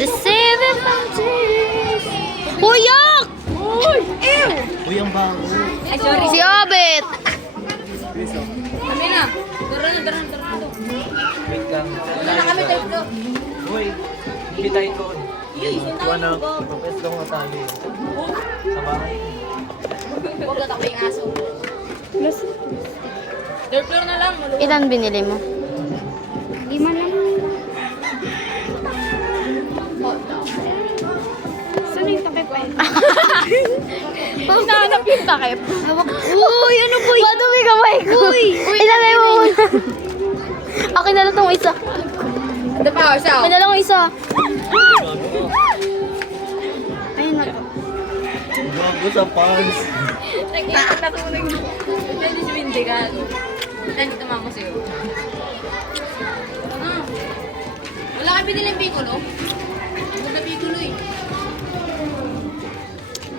The seven mountains. Huyak! Uy! Ew! Uy, ang bago. Ay, sorry. Si Abet. Kami na. Tara na. Wait lang. Wala na kami tayo vlog. Uy, bitayin ko. Kuha na, papes lang nga tayo. Sa bahay. Huwag na tapo yung aso. Third floor na lang. Maluwag. Ilan binili mo? 5 lang. Saan yung takip pa yun? Hinahanap yung takip. Uy, ano po yun? Madumi kamay ko. Uy, ilalay mo muna. Akin na lang itong isa. Ito pa, isa. Akin na lang yung isa. Ayun na. Bago sa pants. Nag-iisip na tunog. Hindi si Windy ka. Hindi tumama sa'yo. Ah. Wala ka binilang piccolo? Wala na piccolo eh.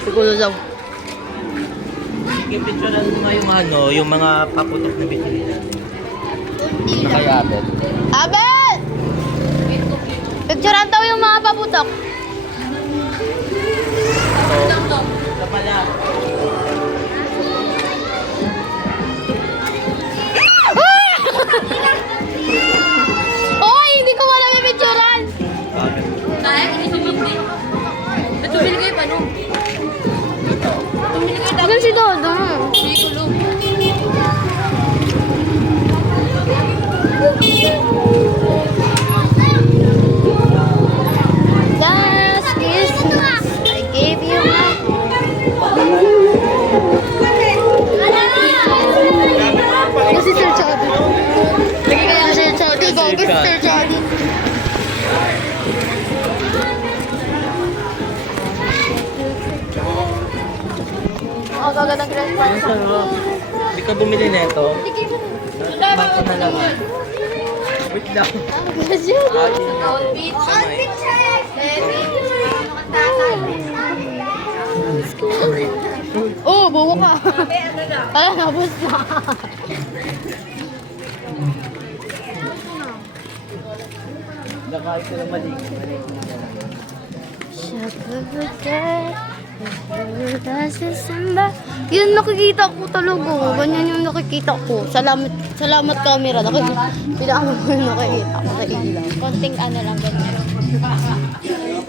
Siguro daw. Sige, picturean mo nga yung ano, yung mga paputok na bitili. Nakayabit. Abet! Picturean daw yung mga paputok. Lang to. Ito pala. Oy, hindi ko wala yung picturean. Kaya, hindi si Windy. Ba't bumili kayo pa no? Bumili kayo Asan si Dodo? piccolo. Last Christmas, I gave you my Kasi Sir Chody. Lagi kaya Sir Chody. Gogo si Sir Chody. Ang gagandang Christmas. Hindi ka bumili nito. Bako na lang. Wait lang. Outfit. Oh, buwo ka. Ala, nabos na. Nakahit ko lang mali. Yun nakikita ko talaga. Ganyan yung nakikita ko. Salamat camera. Pinakama ko yung nakikita ko sa ilaw. Konting ano lang ganyan.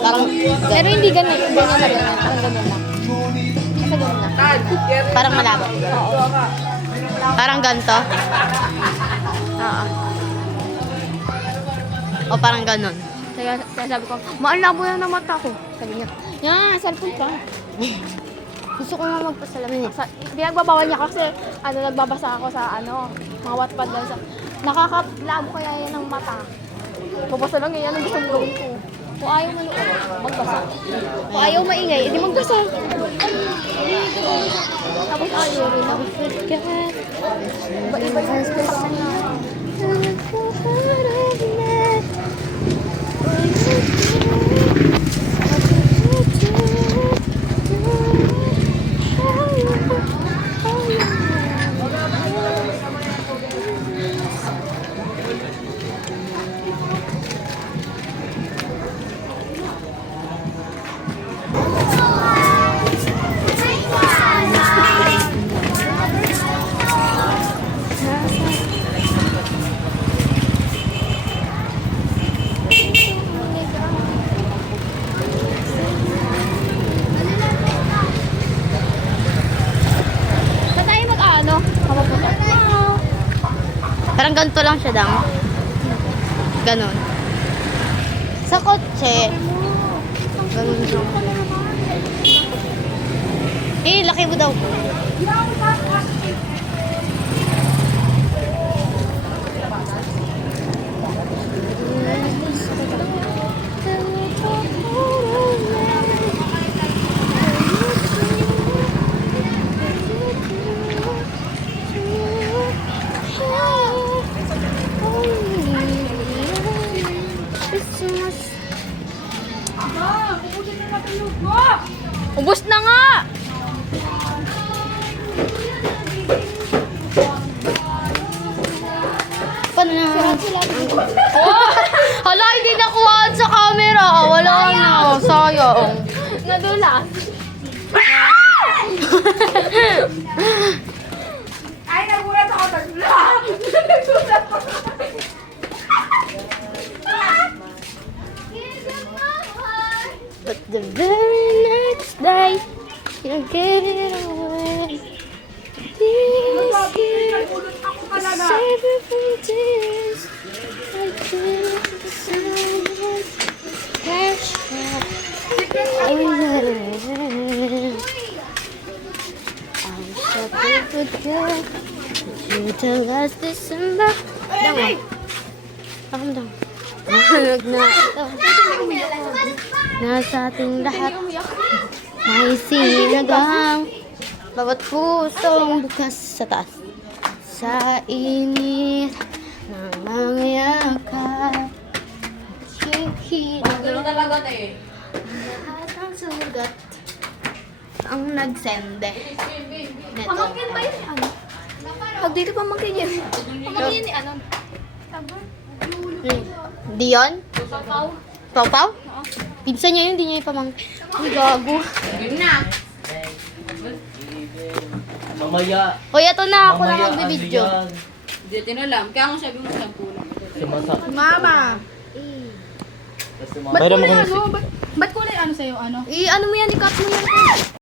Parang, Pero hindi ganun. Ganyan na ganyan. Parang ganyan lang. Basta ganyan lang. parang malabo. Parang ganito. Oo. O parang ganon. Kaya sabi ko, maalabo na ng mata ko. Sabi niya, yan, cellphone pa. Gusto ko nga magpasalamin eh. Hindi nagbabawal niya kasi nagbabasa ako sa mga Wattpad lang sa nakakablabo kaya yan ng mata. Babasa lang yan ang gusto mong gawin ko. Kung ayaw manood, magbasa. Kung ayaw maingay, edi magbasa. Tapos ayaw rin ako. Iba-iba yung space na. Saan tayo mag-ano? Kamapunta. Parang ganito lang siya dang. Ganon. Sa kotse. Ganon siya. Eh, laki mo daw. Ubus na nga! Paano na? Hala, hindi nakuhaan sa camera. Wala Nadulas. Ay, nagulat ako. Nagulat ako. But the very next day, you gave it away. This year, save me from tears. I did something special. I shall forget you till last December. Dama. Dama. Mahalag na ito. Nasa ating lahat may sinagang bawat pusong bukas sa taas sa init ng mga yakap Gano'n talaga na eh. lahat ng sugat ang nagsende neto. Pamangkin ba yun? Ano? Pag dito pamangkin yun. Pamangkin ni ano? Dion? Pau. Pau Pau? Pinsan niya yun, hindi niya ipamangkin. Ay, gago. Mamaya. Hoy, ito na ako na Mamaya, magbibideo. ano yan? Hindi, tinalam. Kaya nga sabi mo sa puno. Si Masa. Mama! Kasi Ba't mga... kulay ano? Ba't kulay ano sa'yo ano? Ano mo yan, i-cut mo yan.